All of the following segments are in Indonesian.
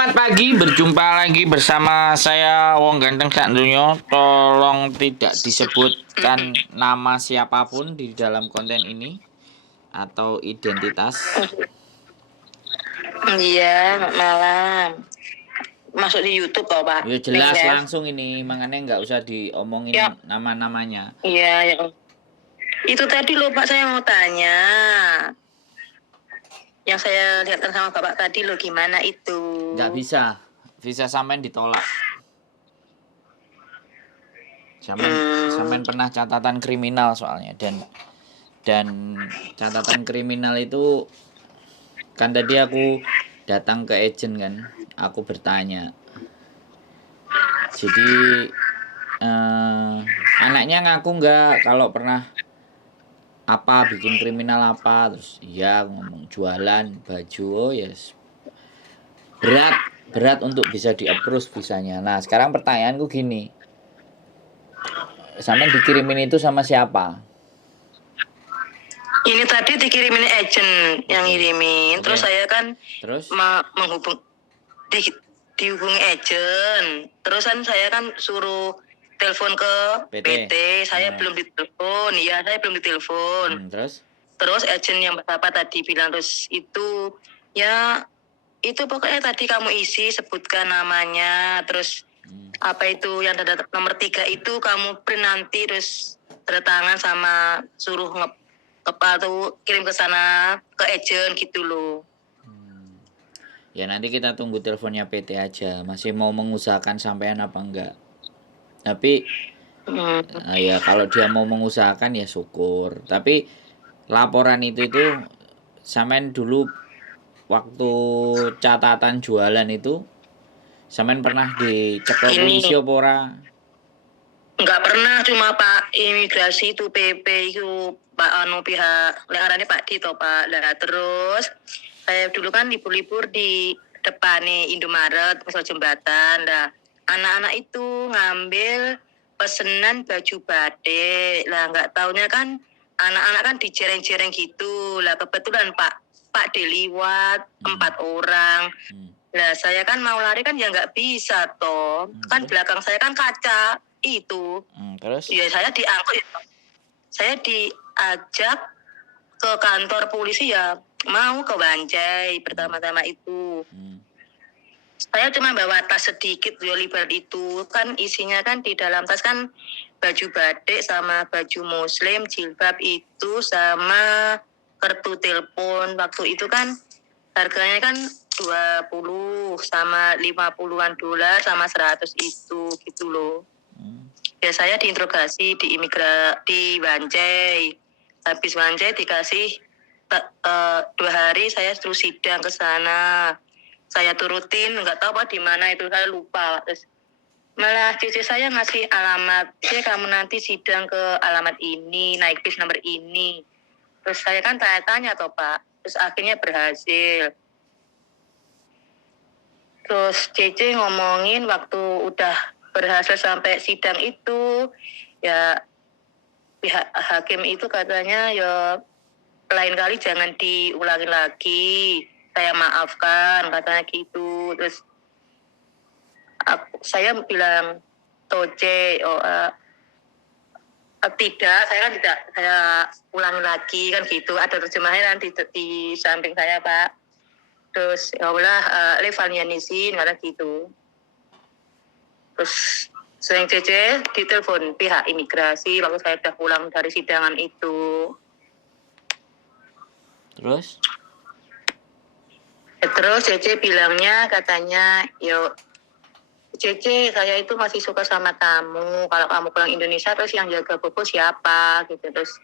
Selamat pagi, berjumpa lagi bersama saya Wong Ganteng Sak Dunyo. Tolong tidak disebutkan nama siapapun di dalam konten ini atau identitas. Iya, malam. Masuk di YouTube kok, Pak. Ya jelas Linknya. langsung ini, makanya nggak usah diomongin Ya. nama-namanya. Iya, ya. Itu tadi loh Pak, saya mau tanya. Yang saya lihatkan sama Bapak tadi loh, gimana itu? Nggak bisa, visa sampean ditolak. Sampean pernah catatan kriminal soalnya, dan catatan kriminal itu kan tadi aku datang ke agent kan, aku bertanya. Jadi anaknya ngaku nggak kalau pernah apa bikin kriminal apa, terus iya ngomong jualan baju. Oh yes, berat untuk bisa di approve visanya. Nah sekarang pertanyaanku gini, sampean dikirimin itu sama siapa? Ini tadi dikirimin agent yang ngirimin. Oke. Terus saya kan Terus dihubungi agent. Terus kan saya kan suruh telepon ke PT. Saya belum ditelepon. Iya, saya belum ditelepon. Terus agent yang Bapak tadi bilang, terus itu ya itu pokoknya tadi kamu isi, sebutkan namanya, terus apa itu yang ada nomor 3 itu kamu print nanti, terus tanda tangan sama suruh tuh kirim ke sana ke agent gitu loh. Ya nanti kita tunggu teleponnya PT aja. Masih mau mengusahakan sampean apa enggak? Tapi ya kalau dia mau mengusahakan ya syukur. Tapi laporan itu sampean dulu waktu catatan jualan itu sampean pernah dicekal polisi apa ora? Enggak pernah, cuma Pak imigrasi itu PP itu Pak pihak lengarannya Pak Dito Pak. Lah terus saya dulu kan libur-libur di depan nih Indomaret misal jembatan. Nah anak-anak itu ngambil pesenan baju batik. Lah nggak taunya kan anak-anak kan dijereng-jereng gitu. Lah kebetulan Pak deliwat 4 orang. Lah saya kan mau lari kan ya nggak bisa toh. Kan belakang saya kan kaca itu. Terus? Ya saya diangkut ya. Saya diajak ke kantor polisi ya, mau ke Banjai pertama-tama itu. Saya cuma bawa tas sedikit Yolibar itu, kan isinya kan di dalam tas kan baju batik sama baju muslim, jilbab itu sama kartu telepon. Waktu itu kan harganya kan 20 sama 50-an dolar sama 100 itu gitu loh. Ya saya diinterogasi di Banjai. Habis Banjai dikasih 2 hari saya terus sidang ke sana. Saya turutin, nggak tahu apa di mana itu, saya lupa. Terus malah cici saya ngasih alamat, kamu nanti sidang ke alamat ini, naik bis nomor ini. Terus saya kan tanya-tanya toh Pak. Terus akhirnya berhasil. Terus Cece ngomongin waktu udah berhasil sampai sidang itu, ya pihak hakim itu katanya ya lain kali jangan diulangi lagi, saya maafkan katanya gitu. Terus saya bilang Toce, tidak, saya kan tidak saya ulangi lagi kan gitu. Ada terjemahan di samping saya Pak. Terus ya Allah Levanianisin karena gitu. Terus sering Cece ditelepon pihak imigrasi waktu saya sudah pulang dari sidangan itu. Terus? Terus Cece bilangnya katanya, yo Cece saya itu masih suka sama kamu. Kalau kamu pulang Indonesia terus yang jaga bobo siapa gitu. Terus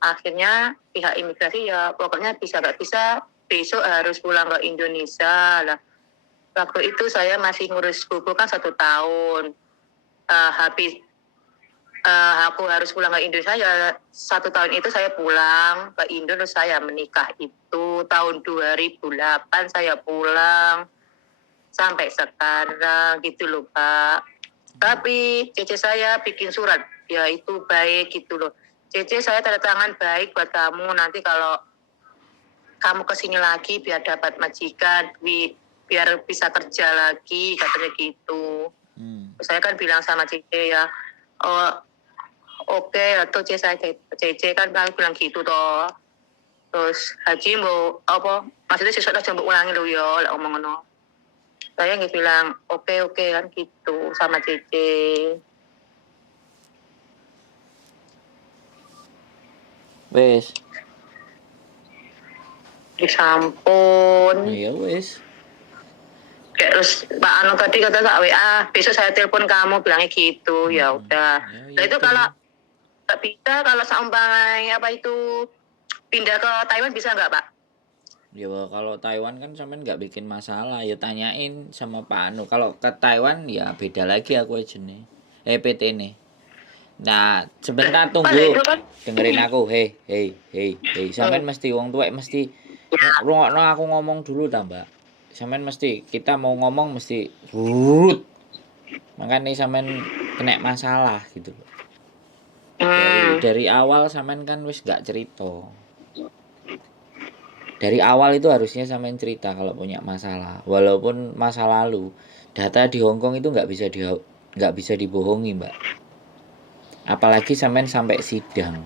akhirnya pihak imigrasi ya pokoknya bisa gak bisa besok harus pulang ke Indonesia lah. Waktu itu saya masih ngurus bobo kan 1 tahun. Habis aku harus pulang ke Indonesia ya 1 tahun itu saya pulang ke Indo, terus saya menikah itu tahun 2008 saya pulang sampai sekarang gitu loh Pak. Tapi Cece saya bikin surat ya itu baik gitu loh. Cece saya tanda tangan baik buat kamu, nanti kalau kamu kesini lagi biar dapat majikan duit biar bisa kerja lagi, katanya gitu. Saya kan bilang sama Cici ya, oh oke, atau Cici kan bilang gitu toh. Terus Haji mau apa? Maksudnya sesuatu aja mau ulangi lo ya, lah omong ngono. Saya nggak bilang oke kan gitu sama Cici. Wes. Disampun. Iya wes. Kayak terus Pak Anu tadi kata tak WA, besok saya telepon kamu bilangnya gitu. Ya udah. Nah itu kalau nggak bisa, kalau seumpamanya apa itu pindah ke Taiwan bisa nggak Pak? Ya kalau Taiwan kan sampean nggak bikin masalah, ya tanyain sama Pak Anu. Kalau ke Taiwan ya beda lagi aku aja nih. PT nih. Nah, sebentar tunggu. Dengerin aku. Hei. Sampean mesti wong tuwek mesti rungokno aku ngomong dulu ta, Mbak. Sampean mesti kita mau ngomong mesti rut. Makanya sampean kena masalah gitu loh. Dari awal sampean kan wis gak cerita. Dari awal itu harusnya sampean cerita kalau punya masalah, walaupun masa lalu. Data di Hongkong itu nggak bisa dibohongi, Mbak. Apalagi sampean sampai sidang.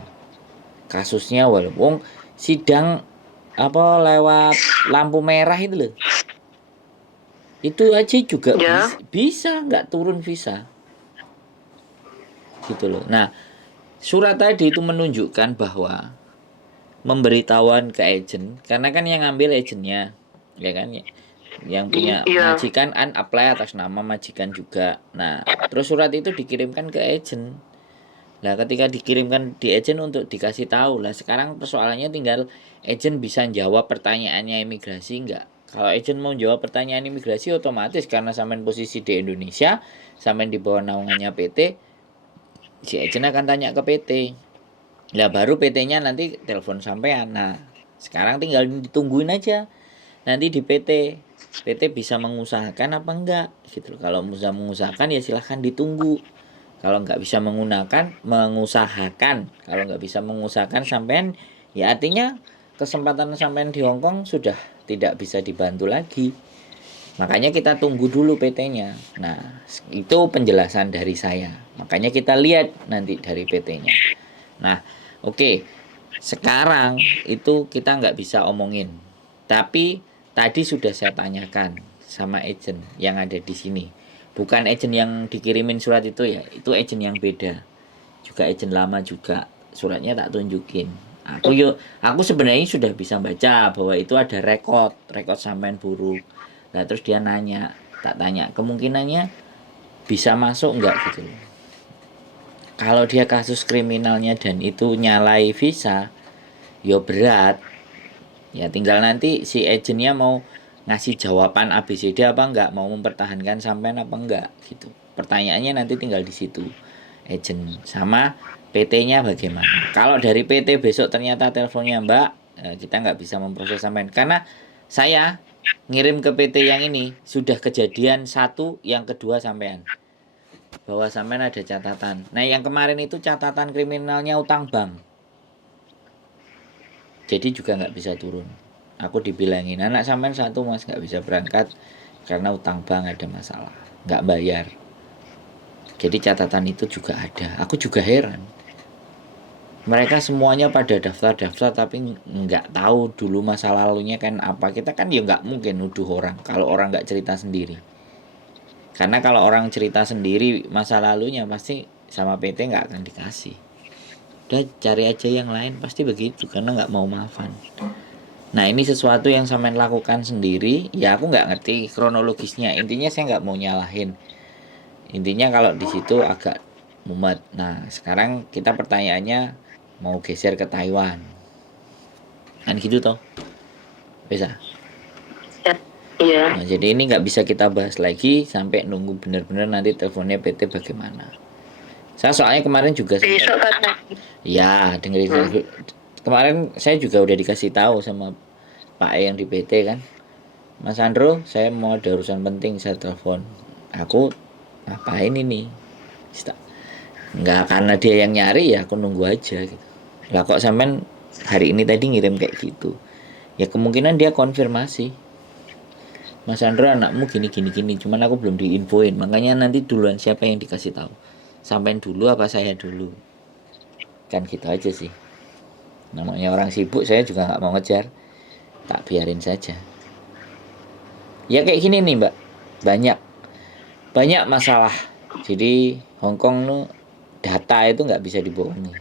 Kasusnya walaupun sidang apa lewat lampu merah itu loh. Itu aja juga bisa nggak turun visa. Gitu loh. Nah, surat tadi itu menunjukkan bahwa memberitahuan ke agent, karena kan yang ngambil agentnya, ya kan ya, yang punya majikan apply atas nama majikan juga. Nah, terus surat itu dikirimkan ke agent. Nah, ketika dikirimkan di agent untuk dikasih tahu lah, sekarang persoalannya tinggal agent bisa jawab pertanyaannya imigrasi enggak. Kalau agent mau jawab pertanyaan imigrasi, otomatis karena sampean posisi di Indonesia, sampean di bawah naungannya PT, si agent akan tanya ke PT. Lah baru PT-nya nanti telepon sampean. Nah, sekarang tinggal ditungguin aja. Nanti di PT bisa mengusahakan apa enggak gitu loh. Kalau bisa mengusahakan ya silahkan ditunggu. Kalau nggak bisa mengusahakan, kalau nggak bisa mengusahakan sampean, ya artinya kesempatan sampean di Hongkong sudah tidak bisa dibantu lagi. Makanya kita tunggu dulu PT-nya. Nah, itu penjelasan dari saya. Makanya kita lihat nanti dari PT-nya. Nah, oke. Sekarang itu kita nggak bisa omongin. Tapi tadi sudah saya tanyakan sama agent yang ada di sini. Bukan agent yang dikirimin surat itu ya, itu agent yang beda. Juga agent lama juga. Suratnya tak tunjukin. Aku sebenarnya sudah bisa baca bahwa itu ada rekod sampean buruk. Nah, terus dia nanya, tak tanya, kemungkinannya bisa masuk enggak gitu. Kalau dia kasus kriminalnya dan itu nyalai visa, ya berat. Ya tinggal nanti si agentnya mau ngasih jawaban ABCD apa enggak, mau mempertahankan sampean apa enggak gitu. Pertanyaannya nanti tinggal di situ. Agent sama PT-nya bagaimana. Kalau dari PT besok ternyata teleponnya Mbak, kita nggak bisa memproses sampean karena saya ngirim ke PT yang ini sudah kejadian satu, yang kedua sampean. Bahwa sampean ada catatan. Nah, yang kemarin itu catatan kriminalnya utang bank. Jadi juga nggak bisa turun. Aku dibilangin anak sampean satu mas nggak bisa berangkat karena utang bank ada masalah, nggak bayar. Jadi catatan itu juga ada. Aku juga heran. Mereka semuanya pada daftar tapi nggak tahu dulu masa lalunya kan apa. Kita kan ya nggak mungkin nuduh orang kalau orang nggak cerita sendiri. Karena kalau orang cerita sendiri masa lalunya pasti sama PT nggak akan dikasih. Udah cari aja yang lain, pasti begitu karena nggak mau maafan. Nah, ini sesuatu yang sampean lakukan sendiri, ya aku nggak ngerti kronologisnya. Intinya saya nggak mau nyalahin. Intinya kalau di situ agak mumet. Nah, sekarang kita pertanyaannya mau geser ke Taiwan. Kan gitu toh? Bisa? Iya. Nah, jadi ini nggak bisa kita bahas lagi sampai nunggu benar-benar nanti teleponnya PT bagaimana. Saya soalnya kemarin juga ya dengerin kemarin saya juga udah dikasih tahu sama Pak E yang di PT kan, Mas Andro saya mau ada urusan penting, saya telepon. Aku ngapain ini? Nggak karena dia yang nyari ya aku nunggu aja gitu. Lah kok sampean hari ini tadi ngirim kayak gitu? Ya kemungkinan dia konfirmasi. Mas Andro anakmu gini gini gini, cuman aku belum diinfoin, makanya nanti duluan siapa yang dikasih tahu, sampean dulu apa saya dulu, kan gitu aja sih. Namanya orang sibuk, saya juga nggak mau ngejar, tak biarin saja. Ya kayak gini nih mbak, banyak banyak masalah. Jadi Hongkong tuh data itu nggak bisa dibohongi.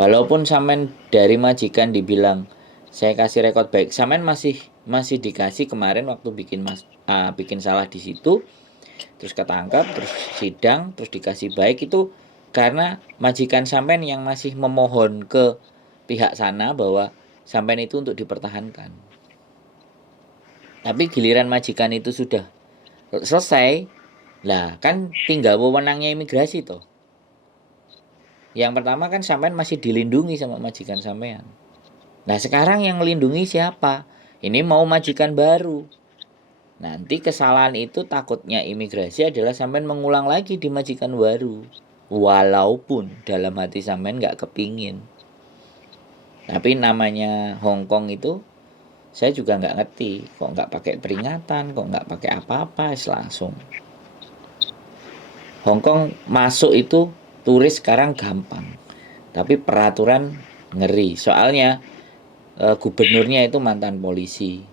Walaupun sampean dari majikan dibilang saya kasih rekod baik, sampean masih dikasih kemarin waktu bikin salah di situ, terus ketangkap, terus sidang, terus dikasih baik, itu karena majikan sampean yang masih memohon ke pihak sana bahwa sampean itu untuk dipertahankan. Tapi giliran majikan itu sudah selesai, lah kan tinggal wewenangnya imigrasi toh. Yang pertama kan sampean masih dilindungi sama majikan sampean. Nah sekarang yang melindungi siapa? Ini mau majikan baru. Nanti kesalahan itu takutnya imigrasi adalah sampean mengulang lagi di majikan baru. Walaupun dalam hati sampean nggak kepingin. Tapi namanya Hongkong itu saya juga nggak ngerti. Kok nggak pakai peringatan, kok nggak pakai apa-apa, langsung. Hongkong masuk itu turis sekarang gampang, tapi peraturan ngeri. Soalnya gubernurnya itu mantan polisi.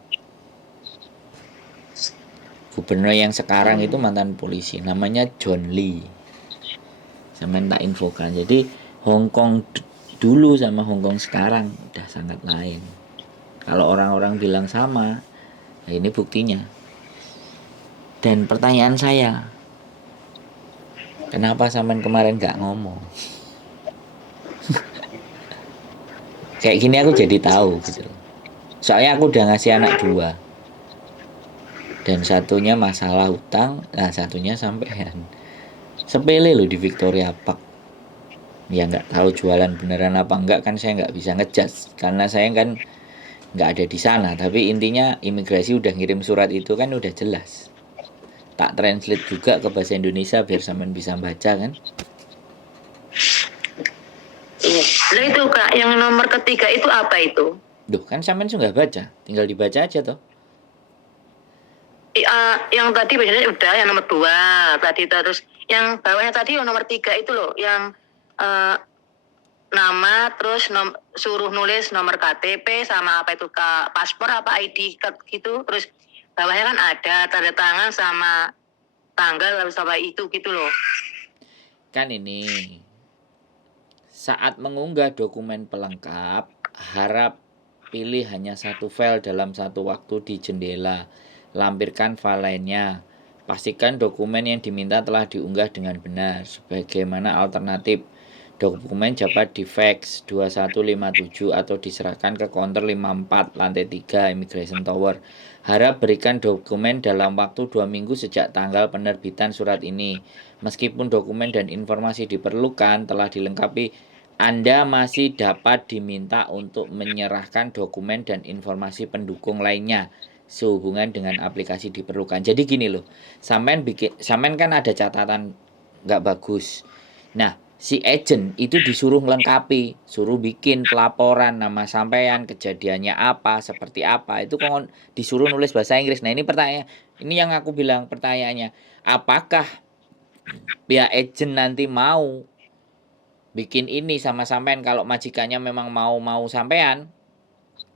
Gubernur yang sekarang itu mantan polisi, namanya John Lee. Sampai tak infokan. Jadi Hongkong dulu sama Hongkong sekarang udah sangat lain. Kalau orang-orang bilang sama, nah ini buktinya. Dan pertanyaan saya, kenapa sampean kemarin gak ngomong? Kayak gini aku jadi tahu gitu. Soalnya aku udah ngasih anak 2. Dan satunya masalah hutang, nah satunya sampean. Sepele loh di Victoria Park. Ya nggak tahu jualan beneran apa enggak, kan saya nggak bisa ngejudge karena saya kan nggak ada di sana. Tapi intinya imigrasi udah ngirim surat itu kan udah jelas. Tak translate juga ke bahasa Indonesia biar sampean bisa baca kan. Lah itu Kak, yang nomor ketiga itu apa itu? Duh, kan sampean sudah baca, tinggal dibaca aja toh. Yang tadi biasanya udah yang nomor 2 tadi, terus yang bawahnya tadi yang nomor 3 itu loh, yang nama, terus suruh nulis nomor KTP sama apa itu paspor apa ID gitu, terus bawahnya kan ada tanda tangan sama tanggal sama itu gitu loh. Kan ini saat mengunggah dokumen pelengkap, harap pilih hanya satu file dalam satu waktu di jendela. Lampirkan file lainnya. Pastikan dokumen yang diminta telah diunggah dengan benar. Sebagaimana alternatif, dokumen dapat di fax 2157 atau diserahkan ke counter 54 lantai 3 Immigration Tower. Harap berikan dokumen dalam waktu 2 minggu sejak tanggal penerbitan surat ini. Meskipun dokumen dan informasi diperlukan telah dilengkapi, Anda masih dapat diminta untuk menyerahkan dokumen dan informasi pendukung lainnya sehubungan dengan aplikasi diperlukan. Jadi gini loh, sampean kan ada catatan nggak bagus. Nah, si agent itu disuruh melengkapi, suruh bikin pelaporan nama sampean, kejadiannya apa, seperti apa. Itu kok disuruh nulis bahasa Inggris. Nah, ini pertanyaan, ini yang aku bilang pertanyaannya, apakah pihak agent nanti mau bikin ini sama sampean? Kalau majikannya memang mau sampean,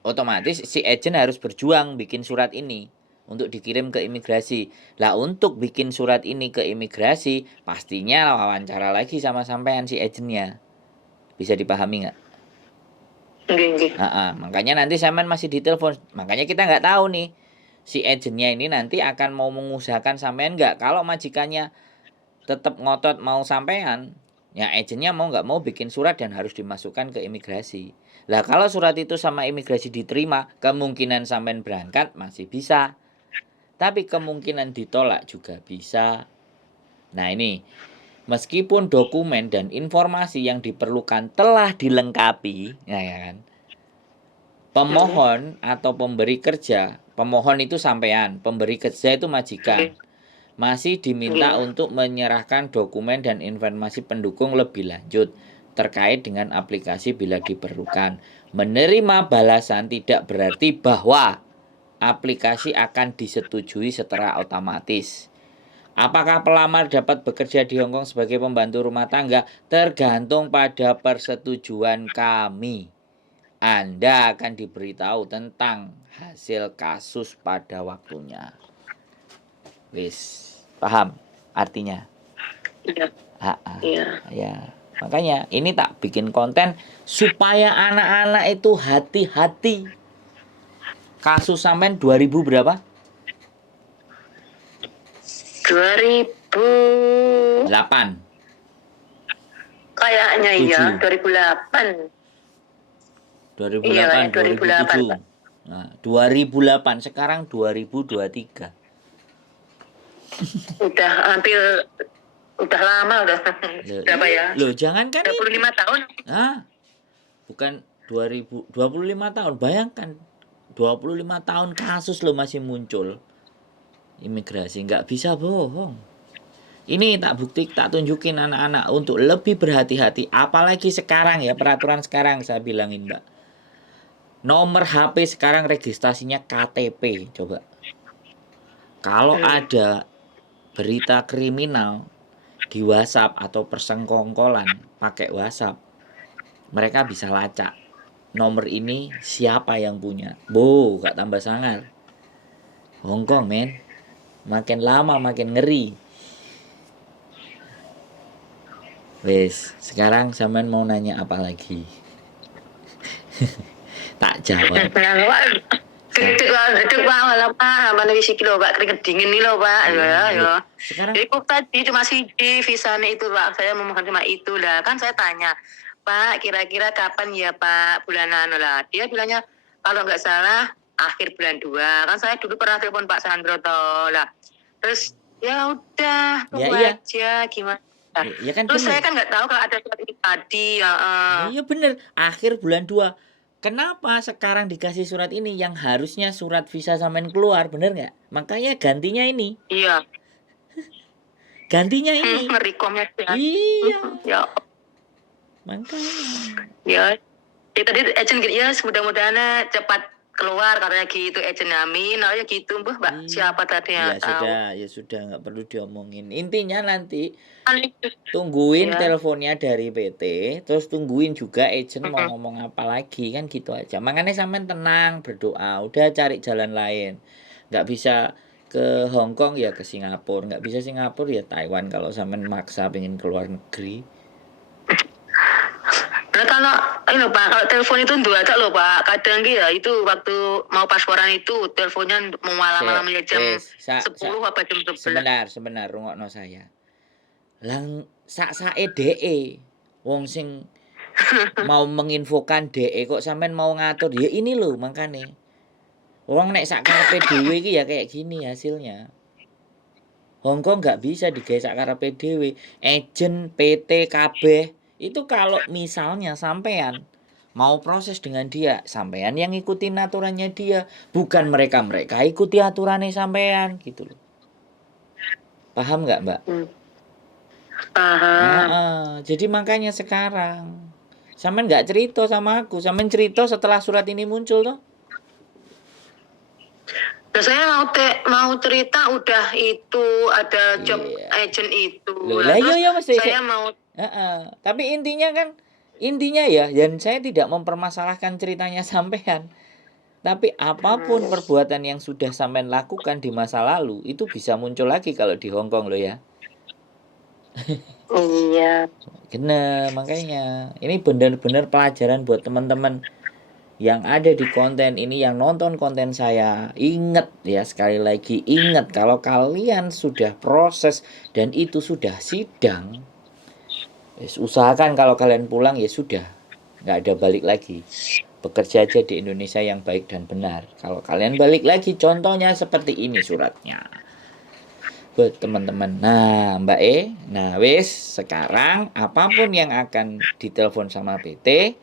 otomatis si agent harus berjuang bikin surat ini untuk dikirim ke imigrasi. Lah untuk bikin surat ini ke imigrasi, pastinya wawancara lagi sama sampean si agentnya. Bisa dipahami nggak? Makanya nanti sampean masih ditelepon. Makanya kita nggak tahu nih si agentnya ini nanti akan mau mengusahakan sampean nggak. Kalau majikannya tetap ngotot mau sampean, ya agentnya mau nggak mau bikin surat dan harus dimasukkan ke imigrasi. Lah kalau surat itu sama imigrasi diterima, kemungkinan sampean berangkat masih bisa. Tapi kemungkinan ditolak juga bisa. Nah ini, meskipun dokumen dan informasi yang diperlukan telah dilengkapi, ya kan, pemohon atau pemberi kerja, pemohon itu sampean, pemberi kerja itu majikan, masih diminta untuk menyerahkan dokumen dan informasi pendukung lebih lanjut terkait dengan aplikasi bila diperlukan. Menerima balasan tidak berarti bahwa aplikasi akan disetujui secara otomatis. Apakah pelamar dapat bekerja di Hong Kong sebagai pembantu rumah tangga? Tergantung pada persetujuan kami. Anda akan diberitahu tentang hasil kasus pada waktunya. Wis, paham artinya? Iya. Iya. Ya. Makanya ini tak bikin konten supaya anak-anak itu hati-hati. Kasus sampean 2000 berapa? 2008 8. kayaknya iya, 2008. 2008, Iya, 2007. 2008. Nah, 2008 sekarang 2023. Udah lama udah. Berapa ya? Loh, jangan kan 25 tahun. Bukan 25 tahun. Bayangkan 25 tahun kasus lo masih muncul. Imigrasi nggak bisa bohong. Ini tak tunjukin anak-anak untuk lebih berhati-hati. Apalagi sekarang ya, peraturan sekarang saya bilangin Mbak. Nomor HP sekarang registrasinya KTP. Coba. Kalau ada berita kriminal di WhatsApp atau persengkongkolan pakai WhatsApp, mereka bisa lacak nomor ini siapa yang punya. Gak tambah sangar. Hongkong men, makin lama makin ngeri. Wes, sekarang sampean mau nanya apa lagi? Tak jawab. Keringet malah Pak, mana isi kilo Pak, keringet dingin nih loh Pak, ya. Sekarang jadi tadi cuma CD visanya itu Pak, saya memohon cuma itu lah, kan saya tanya, Pak kira-kira kapan ya Pak bulanan lah, dia bilangnya kalau nggak salah akhir bulan 2, kan saya dulu pernah telepon Pak Sandro lah, terus ya udah tunggu aja gimana. Ya kan terus bener. Saya kan nggak tahu kalau ada surat ini tadi. Iya bener, akhir bulan 2. Kenapa sekarang dikasih surat ini yang harusnya surat visa sampean keluar, bener nggak? Makanya gantinya ini. Iya. Gantinya ini. Merekomnya. Iya. Ya. Makanya. Ya. Tadi agent ya mudah-mudahan cepat keluar katanya gitu agent amin. Oh ya gitu Mbak. Siapa tadi yang tahu? Ya sudah nggak perlu diomongin. Intinya nanti tungguin teleponnya dari PT, terus tungguin juga agent mau ngomong apa lagi, kan gitu aja. Makanya sampean tenang, berdoa, udah cari jalan lain. Nggak bisa ke Hong Kong ya ke Singapura, nggak bisa Singapura ya Taiwan kalau sampean maksa pengen keluar negeri. Nah kalau ini Pak, kalau telepon itu dua loh Pak, kadang ya itu waktu mau pasporan itu teleponnya mau malam-malam ya jam 10 apa jam 11. Sebentar, rungokno saya. Lang sak-sake DE wong sing mau menginfokan DE kok sampean mau ngatur ya ini loh makane. Wong nek sak karepe dhewe iki ya kayak gini hasilnya. Hongkong nggak bisa digawe sak karepe dhewe. Agent PT kabeh itu kalau misalnya sampean mau proses dengan dia, sampean yang ngikutin aturannya dia, bukan mereka ikuti aturannya sampean gitu loh. Paham nggak Mbak? Jadi makanya sekarang sampean nggak cerita sama aku, sampean cerita setelah surat ini muncul toh. Nah, saya mau cerita udah itu ada job agent itu. Saya mau. Tapi intinya ya, dan saya tidak mempermasalahkan ceritanya sampean. Tapi apapun perbuatan yang sudah sampean lakukan di masa lalu itu bisa muncul lagi kalau di Hong Kong loh ya. Iya. Bener, makanya ini benar-benar pelajaran buat teman-teman yang ada di konten ini, yang nonton konten saya. Ingat ya, sekali lagi ingat, kalau kalian sudah proses dan itu sudah sidang, usahakan kalau kalian pulang ya sudah, nggak ada balik lagi. Bekerja aja di Indonesia yang baik dan benar. Kalau kalian balik lagi, contohnya seperti ini suratnya buat teman-teman. Nah Mbak wis sekarang apapun yang akan ditelepon sama PT,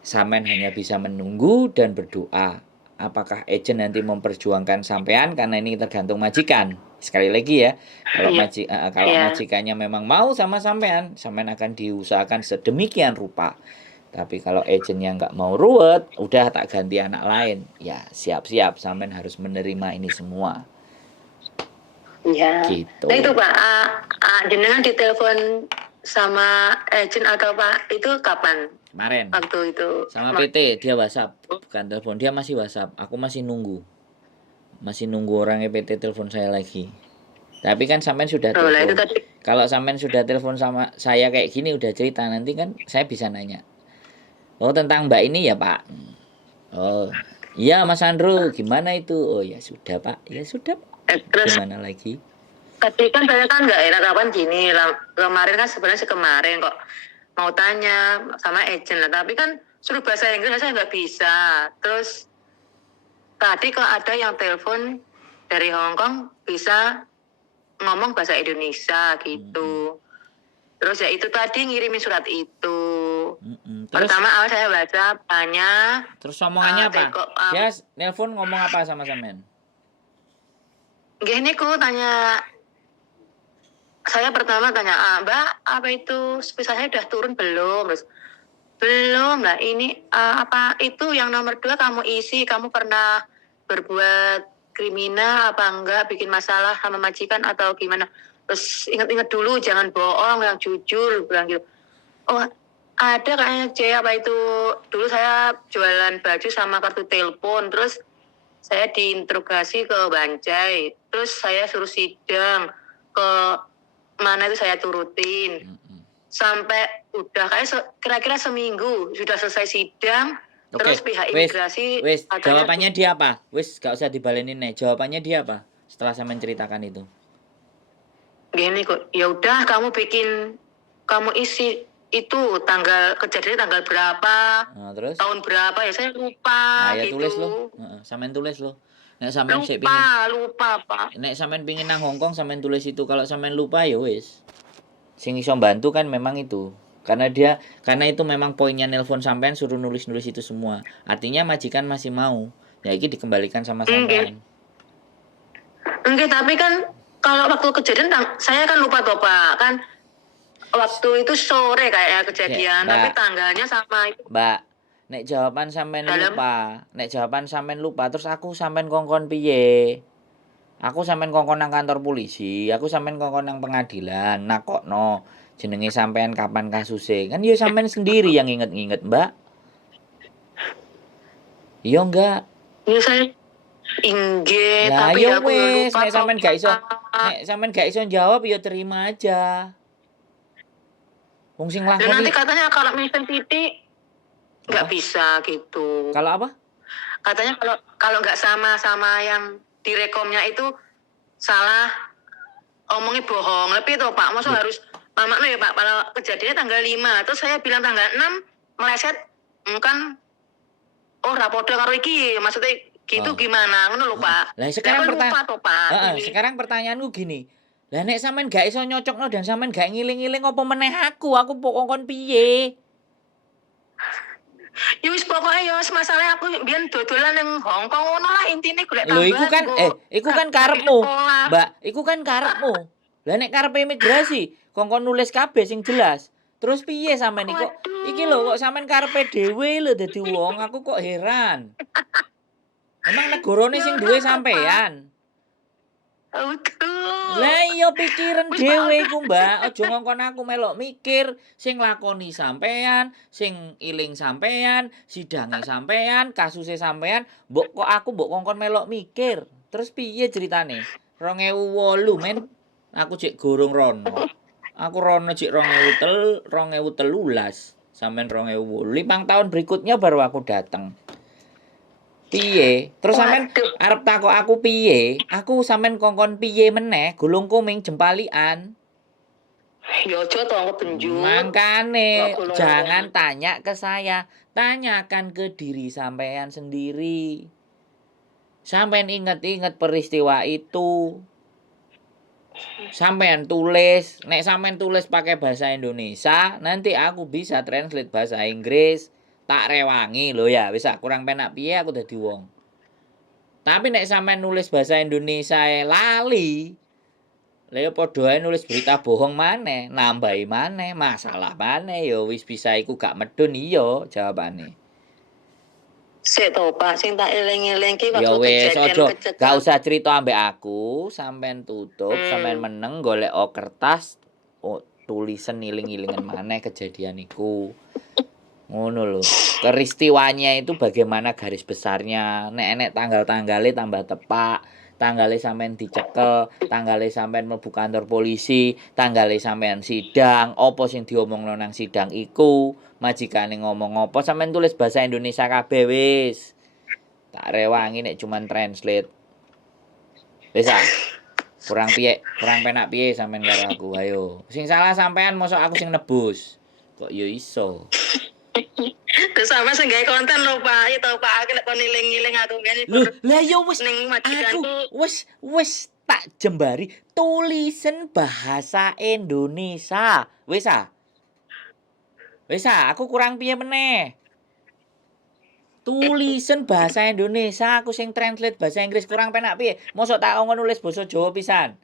sampean hanya bisa menunggu dan berdoa. Apakah agent nanti memperjuangkan sampean, karena ini tergantung majikan. Sekali lagi ya, kalau majikannya memang mau sama sampean akan diusahakan sedemikian rupa. Tapi kalau agentnya nggak mau ruwet, udah tak ganti anak lain. Ya siap-siap, sampean harus menerima ini semua. Ya. Gitu. Nah itu Pak, jenengan ditelepon sama agent atau Pak itu kapan? Kemarin. Waktu itu. Sama PT, dia WhatsApp, bukan telepon. Dia masih WhatsApp. Aku masih nunggu. Masih nunggu orangnya PT telepon saya lagi. Tapi kan sampean sudah telepon. Kalau sampean sudah telepon sama saya kayak gini udah cerita, nanti kan saya bisa nanya. Oh, tentang Mbak ini ya, Pak. Oh, iya Mas Andro, gimana itu? Oh ya sudah, Pak. Ya sudah. Gimana lagi? Tadi kan saya kan nggak enak kapan gini. Kemarin kan sebenarnya kemarin kok mau tanya sama agent lah, tapi kan suruh bahasa Inggris saya nggak bisa. Terus tadi kok ada yang telepon dari Hong Kong bisa ngomong bahasa Indonesia gitu. Terus ya itu tadi ngirimin surat itu. Terus, pertama awal saya baca tanya. Terus omongannya apa? Dia nelpon ngomong apa sama sampean? Gini ku tanya. Saya pertama tanya, Mbak, apa itu visa saya udah turun belum? Terus, belum lah. Ini apa itu yang nomor 2 kamu isi? Kamu pernah berbuat kriminal apa enggak? Bikin masalah sama majikan atau gimana? Terus ingat-ingat dulu, jangan bohong, yang jujur, bilang gitu. Oh, ada kayaknya apa itu? Dulu saya jualan baju sama kartu telepon, terus saya diinterogasi ke Banjai, terus saya suruh sidang ke mana itu saya turutin. Sampai udah kayak kira-kira seminggu sudah selesai sidang. Terus pihak imigrasi jawabannya dia apa? Gak usah dibalenin nih. Jawabannya dia apa? Setelah saya menceritakan itu. Gini kok, ya udah kamu isi itu tanggal kejadiannya tanggal berapa, terus? tahun berapa ya saya lupa ya gitu. Tulis lo. Sampean tulis lo. Nek sampean lupa Pak. Nek sampean pingin nang Hongkong sampean tulis itu. Kalau sampean lupa ya wis. Sing iso bantu kan memang itu. Karena itu memang poinnya nelpon sampean suruh nulis-nulis itu semua. Artinya majikan masih mau. Ya ini dikembalikan sama sampean. Enggak, tapi kan kalau waktu kejadian saya kan lupa toh Pak. Kan waktu itu sore kayaknya kejadian, tapi tanggalnya sama itu. Mbak, nek jawaban sampean lupa, terus aku sampean kongkon piye? Aku sampean kongkon nang kantor polisi, aku sampean kongkon nang pengadilan. Nah kok no jenenge sampean kapan kasusnya? Kan ya sampean sendiri yang inget-inget, Mbak. Iya enggak? Iya saya inget, tapi ya aku lupa. Nek sampean gak iso jawab ya terima aja. Fungsi dan nanti katanya kalau mention titik nggak bisa gitu. Kalau apa? Katanya kalau nggak sama yang direkomnya itu salah, omongnya bohong. Tapi itu Pak, masa harus makna ya Pak, kalau kejadiannya tanggal 5, terus saya bilang tanggal 6 meleset, kan rapodo karo iki, maksudnya gitu gimana? Ngono lho Pak. Lah sekarang pertanyaanku gini. Lah nek sampean gak iso nyocokno dan sampean gak ngiling-ngiling apa meneh aku kongkon piye? Ya wis pokoke ya masalah aku mbiyen dodolan ning Hongkong ngono lah intine golek tambahan. Lho iku kan karepmu. Mbak, iku kan karepmu. Lah nek karepe imigrasi, kongkon nulis kabeh sing jelas. Terus piye sampean iki lho kok sampean karepe dhewe lho dadi wong, aku kok heran. Emang negarane sing duwe sampean. Lah iya pikiran dhewe iku, Mbak. Aja ngongkon aku melok mikir, sing lakoni sampean, sing iling sampean, sidange sampean, kasuse sampean, mbok kongkon melok mikir. Terus piye ceritane? 2008 men. Aku cek gorong rono. Aku rono cek 2013. Sampean 2008. 5 tahun berikutnya baru aku datang. Piye? Terus sampean arep takok aku piye? Aku sampean kongkon piye meneh? Gulung kuming jempalian. Ya aja to benjut. Makane jangan tanya ke saya, tanyakan ke diri sampean sendiri. Sampean inget-inget peristiwa itu. Sampean tulis, nek sampean tulis pakai bahasa Indonesia, nanti aku bisa translate bahasa Inggris. Tak rewangi lho ya, wis kurang penak piye aku dadi wong. Tapi nek sampean nulis bahasa Indonesia lali Lah ya padha ae nulis berita bohong maneh, nambahi maneh, masalah maneh ya wis bisa iku gak medun iya jawabane. Sik to, Pak, sing tak eling-eling ki Ya waktu wis kejadian aja gak kecelakaan. usah cerita ambek aku, sampean tutup, sampean meneng golek kertas tulisan iling-ilingan maneh kejadian iku. Ngono lho. Peristiwanya itu bagaimana garis besarnya. Nek tanggal-tanggale tambah tepak, tanggale sampean dicekel, tanggale sampean mlebu kantor polisi, tanggale sampean sidang, apa sing diomongno nang sidang iku, majikane ngomong apa, sampean tulis bahasa Indonesia kabeh wis. Tak rewangi nek cuman translate. Wis ah. Kurang penak piye sampean karo aku. Ayo. Sing salah sampean mosok aku sing nebus. Kok ya iso. Terus sama sing gawe konten lho, Pak. Itu Pak, aku nek kon iling-iling aku ngene Loh, lah ya wis ning aku majikanku. wis tak jembari tulisan bahasa Indonesia. Wis ah. Wis ah, aku kurang piye meneh. Tulisan bahasa Indonesia aku sing translate bahasa Inggris kurang penak piye. Mosok tak nulis basa Jawa pisan.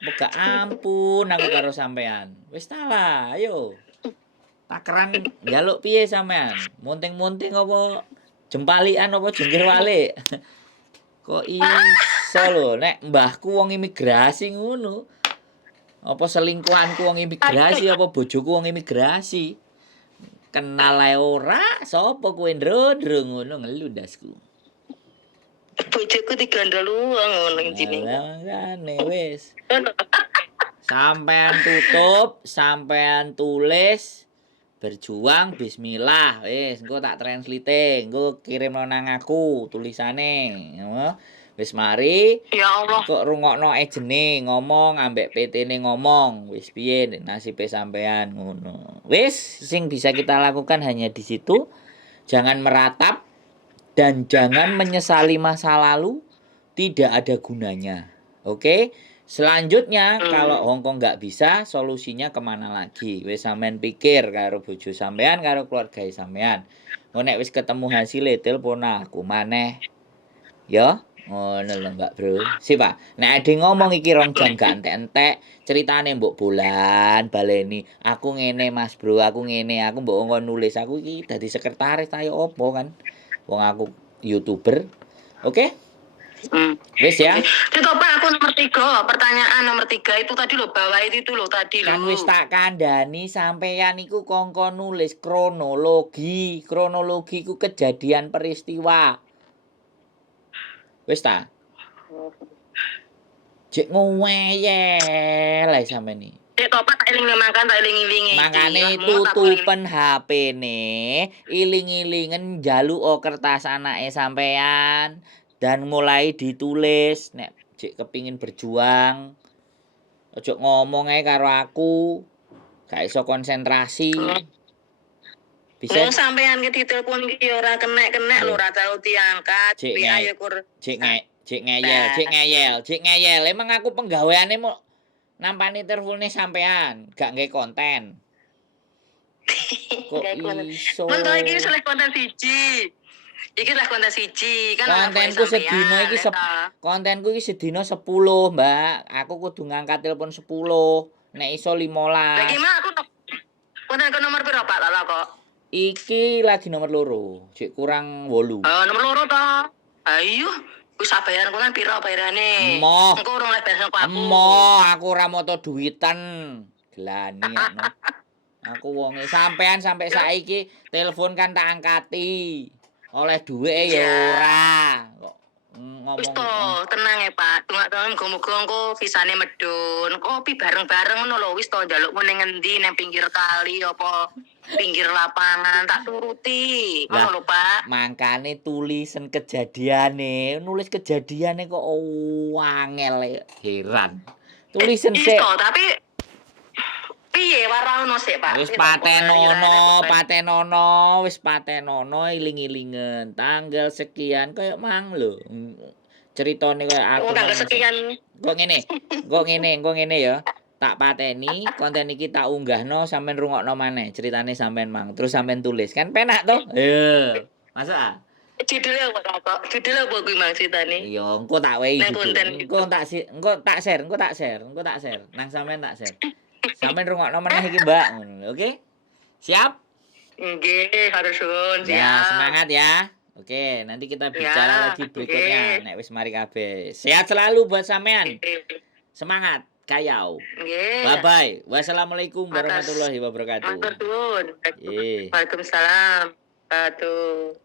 Muga ampun aku karo sampean. Wis ta lah, ayo. Takeran njaluk piye sampean? Munting-munting apa jempalian apa jengkir walik? Kok iso lho nek mbahku wong imigrasi ngono. Apa selingkuhanku wong imigrasi apa bojoku wong imigrasi? Kenal ae ora, sapa kowe ndro-ndro ngono ngelu ndasku. Bojoku digandol wong ngono intine. Lah ngene wis. Sampean tutup, sampean tulis, berjuang bismillah wis engko tak translate, engko kirimno nang aku tulisane. Wis mari. Ya Allah. Kok rungokno ejene ngomong ambek PT-ne ngomong, wis piye nasibe sampean ngono. Wis sing bisa kita lakukan hanya di situ. Jangan meratap dan jangan menyesali masa lalu, tidak ada gunanya. Oke? Selanjutnya kalau Hongkong nggak bisa, solusinya kemana lagi? Wis sampean pikir karo bojo sampean, karo keluarga sampean. Nek wis ketemu hasilnya telepon aku maneh. Ya, ngono lho Mbak Bro. Sip Pak. Nek ade ngomong iki rong jam gak entek-entek, ceritane mbok bulan baleni. Aku ngene Mas Bro, aku ngene, aku mbok nggon nulis aku iki dadi sekretaris ta ya opo kan. Wong aku YouTuber. Oke? Wis ya. Itu Pak, aku nomor 3, pertanyaan nomor 3 itu tadi loh, bawah itu loh tadi loh. Kan wis tak kandhani sampeyan iku kongkon nulis kronologi. Kronologi ku kejadian peristiwa. Wis ta? Jek ngeyel ae sampeyan iki. Pak tak eling-elingi. Makane tutupen HP-ne, iling-ilingen njaluk kertas anake sampean dan mulai ditulis nek jek kepingin berjuang. Ojo ngomong ae karo aku. Gak iso konsentrasi. Bisa sampean ke ditelepon iki ora kenek-kenek lho, ora tau diangkat. WA ya kur. Cek ngeyel. Emang aku penggaweane mau nampani telpone sampean, gak nggae konten. Kok iso? Mentok iki wis konten siji. Iki lah konten siji kan kontenku sedina iki kontenku iki sedina 10, Mbak. Aku kudu ngangkat telepon 10. Nek iso 15. Lagi mah aku kontenku nomor piro Pak lala kok? Iki lagi nomor 2. Cek kurang 8. Nomor 2 ta. Ayo, wis bayar konten piro bayarane? Emoh. Engko urung les bayar aku. Emoh, aku ora moto duitan. Glani akno. Aku wonge sampean sampai saiki telepon kan tak angkati. Oleh duwe ya ora. Kok ngomong. Wis to, tenang ya Pak. Tunggu muga-muga engko visane medun. Kopi bareng-bareng ngono lho. Wis to njalukmu ning ngendi nang pinggir kali apa pinggir lapangan tak turuti. Ngono lho Pak. Mangkane tulisan kejadiane, nulis kejadiane kok angel heran. Tulisan sik. Tapi piye warano sik Pak? Wis patenono iling-ilingen tanggal sekian koyo mang lho. Ceritane koyo aku. Tanggal sekian. Kok ngene ya. Tak pateni, konten iki tak unggahno sampean rungokno maneh ceritane sampean mang. Terus sampean tulis. Kan penak to? Masuk ah. Judulnya apa? Judulnya apa kuwi maksudane? Iya, engko tak wehi Nek judul. konten Engko tak share, Nang sampean tak share. Sampeyan rungokno meneh iki, Mbak, ngono lho, oke? Siap? Nggih, harus suwun, Ya, siap. semangat ya. Oke, nanti kita bicara Ya, lagi berikutnya. nggih. Nek wis mari kabeh. Sehat selalu buat sampean. Nggih. Semangat, kayau. Nggih. Bye bye. Wassalamualaikum Matur warahmatullahi wabarakatuh. suwun. Eh. Waalaikumsalam. Wabarakatuh.